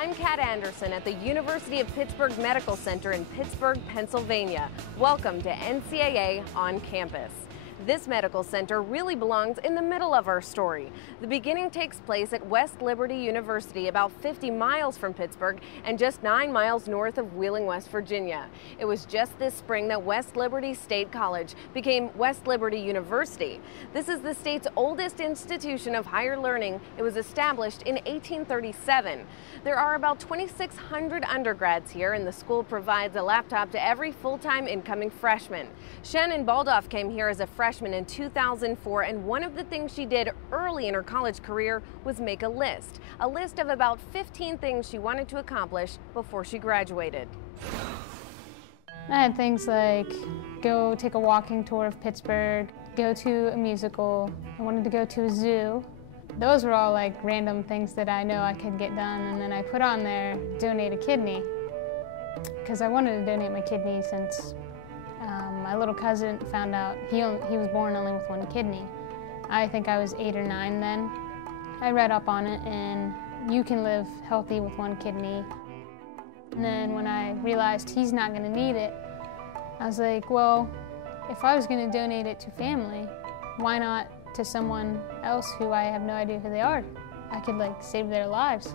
I'm Kat Anderson at the University of Pittsburgh Medical Center in Pittsburgh, Pennsylvania. Welcome to NCAA on campus. This medical center really belongs in the middle of our story. The beginning takes place at West Liberty University, about 50 miles from Pittsburgh and just 9 miles north of Wheeling, West Virginia. It was just this spring that West Liberty State College became West Liberty University. This is the state's oldest institution of higher learning. It was established in 1837. There are about 2,600 undergrads here, and the school provides a laptop to every full-time incoming freshman. Shannon Baldauf came here as a freshman in 2004, and one of the things she did early in her college career was make a list of about 15 things she wanted to accomplish before she graduated. I had things like go take a walking tour of Pittsburgh, go to a musical, I wanted to go to a zoo. Those were all like random things that I know I could get done, and then I put on there donate a kidney, because I wanted to donate my kidney since my little cousin found out he was born only with one kidney. I think I was 8 or 9 then. I read up on it, and you can live healthy with one kidney. And then when I realized he's not going to need it, I was like, well, if I was going to donate it to family, why not to someone else who I have no idea who they are? I could like save their lives.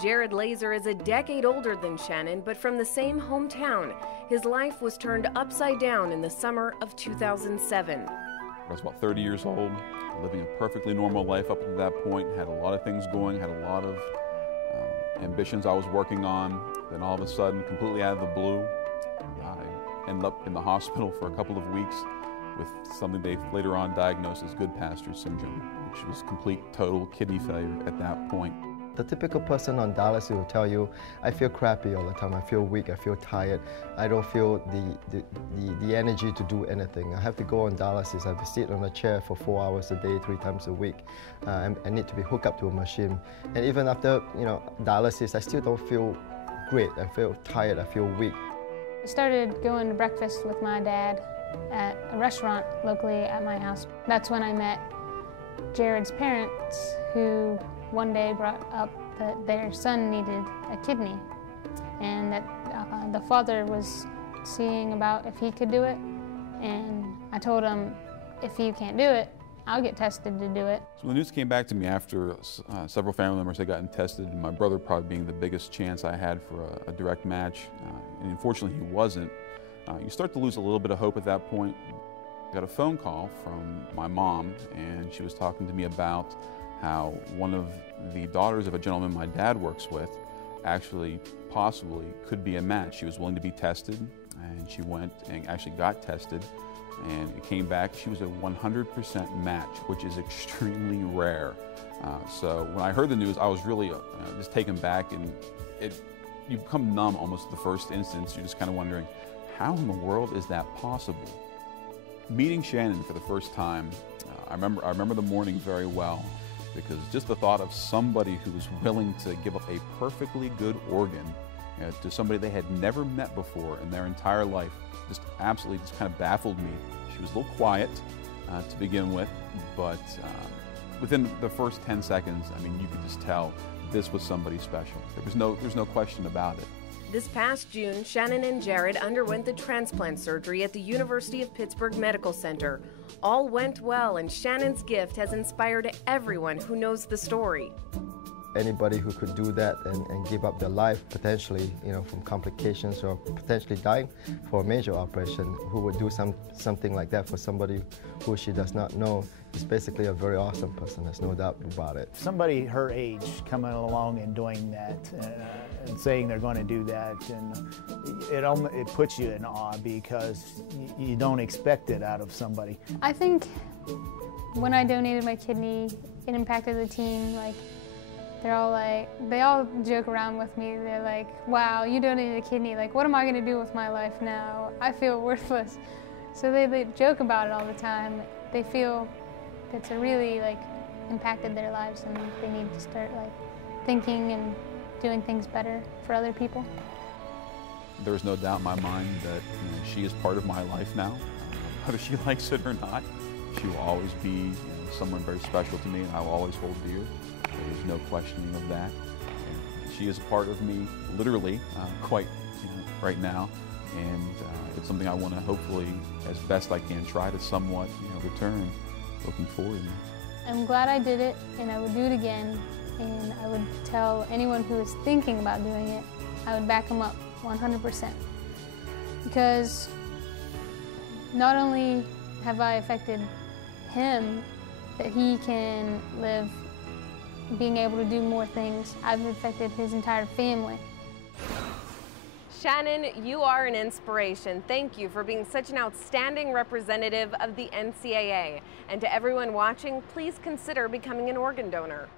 Jared Laser is a decade older than Shannon, but from the same hometown. His life was turned upside down in the summer of 2007. I was about 30 years old, living a perfectly normal life up to that point, had a lot of things going, had a lot of ambitions I was working on. Then all of a sudden, completely out of the blue, I ended up in the hospital for a couple of weeks with something they later on diagnosed as Goodpaster syndrome, which was complete, total kidney failure at that point. The typical person on dialysis will tell you, I feel crappy all the time, I feel weak, I feel tired, I don't feel the energy to do anything. I have to go on dialysis, I have to sit on a chair for 4 hours a day, 3 times a week. I need to be hooked up to a machine. And even after dialysis, I still don't feel great. I feel tired, I feel weak. I started going to breakfast with my dad at a restaurant locally at my house. That's when I met Jared's parents, who one day brought up that their son needed a kidney, and that the father was seeing about if he could do it. And I told him, if you can't do it, I'll get tested to do it. So the news came back to me after several family members had gotten tested, and my brother probably being the biggest chance I had for a direct match. And unfortunately he wasn't. You start to lose a little bit of hope at that point. I got a phone call from my mom, and she was talking to me about how one of the daughters of a gentleman my dad works with actually possibly could be a match. She was willing to be tested, and she went and actually got tested, and it came back she was a 100% match, which is extremely rare. So when I heard the news, I was really just taken back, and you become numb almost at the first instance. You're just kind of wondering, how in the world is that possible? Meeting Shannon for the first time, I remember the morning very well, because just the thought of somebody who was willing to give up a perfectly good organ to somebody they had never met before in their entire life just absolutely just kind of baffled me. She was a little quiet to begin with, but within the first 10 seconds, I mean, you could just tell this was somebody special. There's no question about it. This past June, Shannon and Jared underwent the transplant surgery at the University of Pittsburgh Medical Center. All went well, and Shannon's gift has inspired everyone who knows the story. Anybody who could do that and give up their life, potentially, from complications or potentially dying for a major operation, who would do something like that for somebody who she does not know, is basically a very awesome person. There's no doubt about it. Somebody her age coming along and doing that and saying they're going to do that, and it puts you in awe because you don't expect it out of somebody. I think when I donated my kidney, it impacted the team. They all joke around with me. They're like, wow, you donated a kidney. Like, what am I going to do with my life now? I feel worthless. So they joke about it all the time. They feel it's really impacted their lives, and they need to start thinking and doing things better for other people. There's no doubt in my mind that she is part of my life now. Whether she likes it or not, she will always be someone very special to me, and I will always hold dear. There's no questioning of that. She is a part of me, literally, quite right now, and it's something I want to hopefully, as best I can, try to somewhat return. Looking forward. I'm glad I did it, and I would do it again, and I would tell anyone who is thinking about doing it, I would back them up 100%. Because not only have I affected him, that he can live being able to do more things, I've affected his entire family. Shannon, you are an inspiration. Thank you for being such an outstanding representative of the NCAA. And to everyone watching, please consider becoming an organ donor.